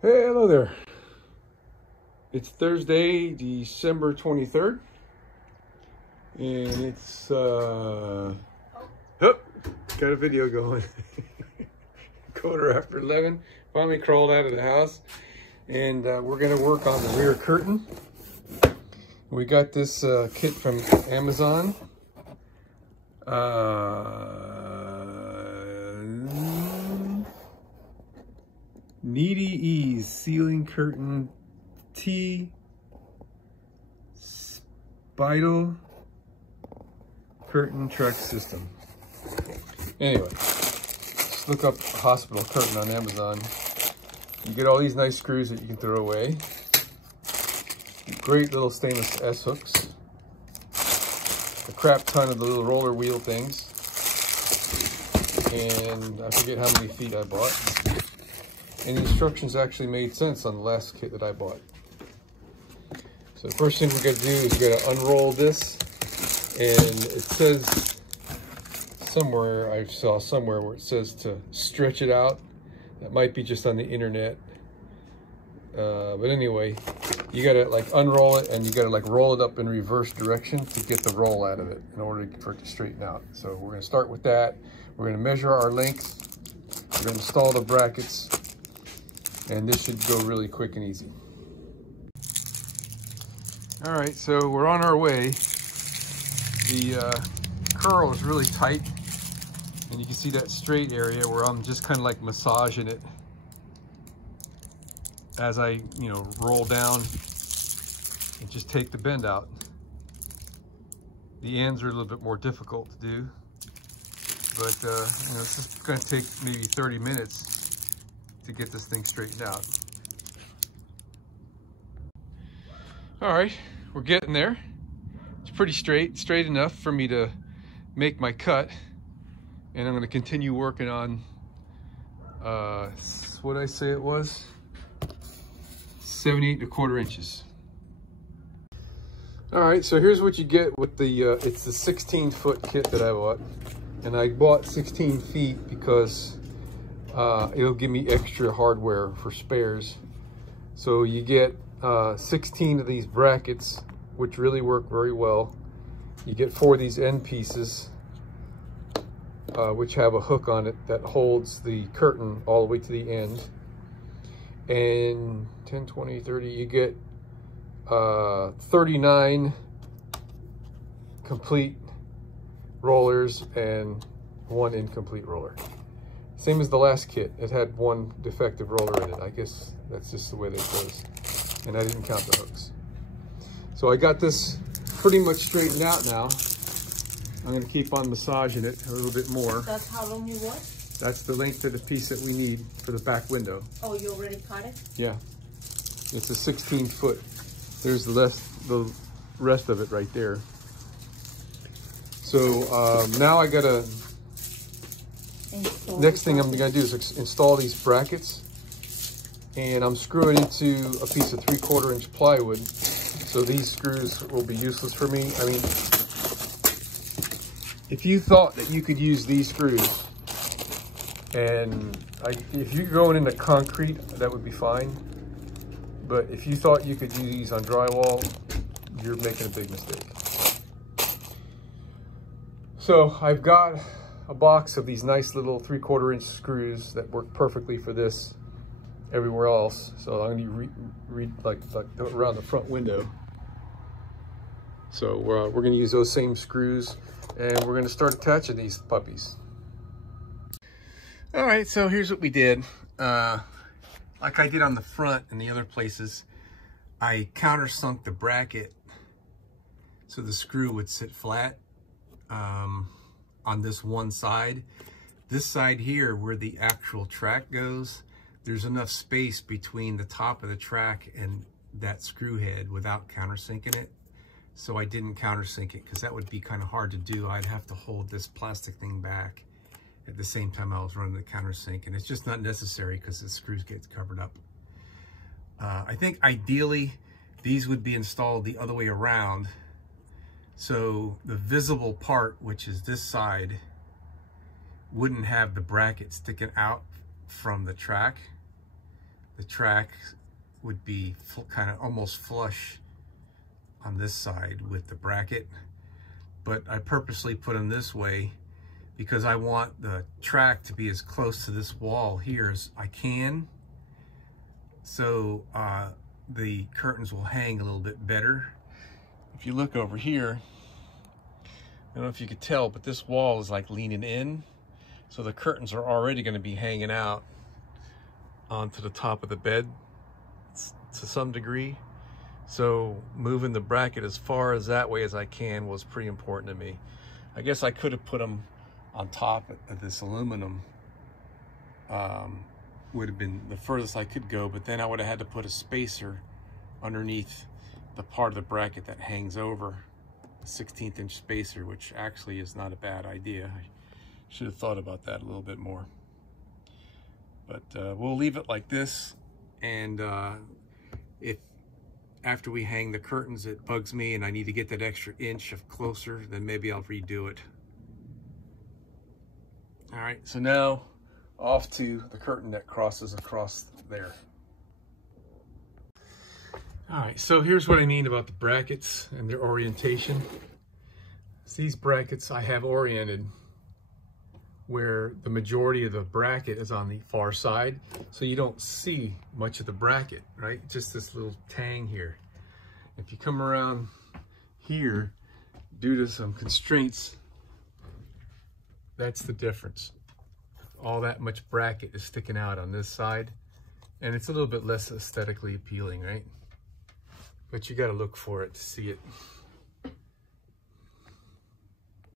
Hey, hello there. It's Thursday, December 23rd. And it's, got a video going. 11:15. Finally crawled out of the house. And we're going to work on the rear curtain. We got this kit from Amazon. Needy Ease Ceiling Curtain T Spidle Curtain Truck System. Anyway, just look up hospital curtain on Amazon. You get all these nice screws that you can throw away. Great little stainless S hooks. A crap ton of the little roller wheel things. And I forget how many feet I bought. And the instructions actually made sense on the last kit that I bought. So the first thing we're going to do is we're going to unroll this. And it says somewhere, I saw somewhere where it says to stretch it out. That might be just on the internet. But anyway, you got to like unroll it and you got to like roll it up in reverse direction to get the roll out of it in order for it to straighten out. So we're going to start with that. We're going to measure our length. We're going to install the brackets. And this should go really quick and easy. All right, so we're on our way. The curl is really tight. And you can see that straight area where I'm just kind of like massaging it as I, roll down and just take the bend out. The ends are a little bit more difficult to do. But, it's just gonna take maybe 30 minutes to get this thing straightened out. All right, we're getting there. It's pretty straight enough for me to make my cut. And I'm gonna continue working on, what did I say it was? 78¼ inches. All right, so here's what you get with the, it's the 16-foot kit that I bought. And I bought 16 feet because it'll give me extra hardware for spares. So you get 16 of these brackets, which really work very well. You get 4 of these end pieces, which have a hook on it that holds the curtain all the way to the end. And 10, 20, 30, you get 39 complete rollers and 1 incomplete roller. Same as the last kit. It had 1 defective roller in it. I guess that's just the way that goes. And I didn't count the hooks. So I got this pretty much straightened out now. I'm going to keep on massaging it a little bit more. That's how long you want? That's the length of the piece that we need for the back window. Oh, you already cut it? Yeah. It's a 16-foot. There's the rest of it right there. So now I gotta, next thing I'm gonna do is install these brackets. And I'm screwing into a piece of 3/4 inch plywood. So these screws will be useless for me. I mean, if you thought that you could use these screws, and if you're going into concrete, that would be fine. But if you thought you could use these on drywall, you're making a big mistake. So I've got a box of these nice little 3/4 inch screws that work perfectly for this everywhere else. So I'm gonna like around the front window. So we're gonna use those same screws and we're gonna start attaching these puppies. All right, so here's what we did. Like I did on the front and the other places, I countersunk the bracket so the screw would sit flat on this one side. This side here, where the actual track goes, there's enough space between the top of the track and that screw head without countersinking it. So I didn't countersink it because that would be kind of hard to do. I'd have to hold this plastic thing back at the same time I was running the countersink, and it's just not necessary because the screws get covered up. I think ideally these would be installed the other way around. So the visible part, which is this side, wouldn't have the bracket sticking out from the track. the track would be kind of almost flush on this side with the bracket, but I purposely put them this way because I want the track to be as close to this wall here as I can, so the curtains will hang a little bit better. If you look over here, I don't know if you could tell, but this wall is like leaning in, so the curtains are already going to be hanging out onto the top of the bed to some degree. So moving the bracket as far as that way as I can was pretty important to me. I guess I could have put them on top of this aluminum, would have been the furthest I could go, but then I would have had to put a spacer underneath the part of the bracket that hangs over, a 16th inch spacer, which actually is not a bad idea. I should have thought about that a little bit more. But we'll leave it like this, and if after we hang the curtains it bugs me and I need to get that extra inch of closer, then maybe I'll redo it. All right, so now off to the curtain that crosses across there. All right, so here's what I mean about the brackets and their orientation. So these brackets I have oriented where the majority of the bracket is on the far side, so you don't see much of the bracket, right? Just this little tang here. If you come around here, due to some constraints, that's the difference. All that much bracket is sticking out on this side, and it's a little bit less aesthetically appealing, right? But you gotta look for it to see it.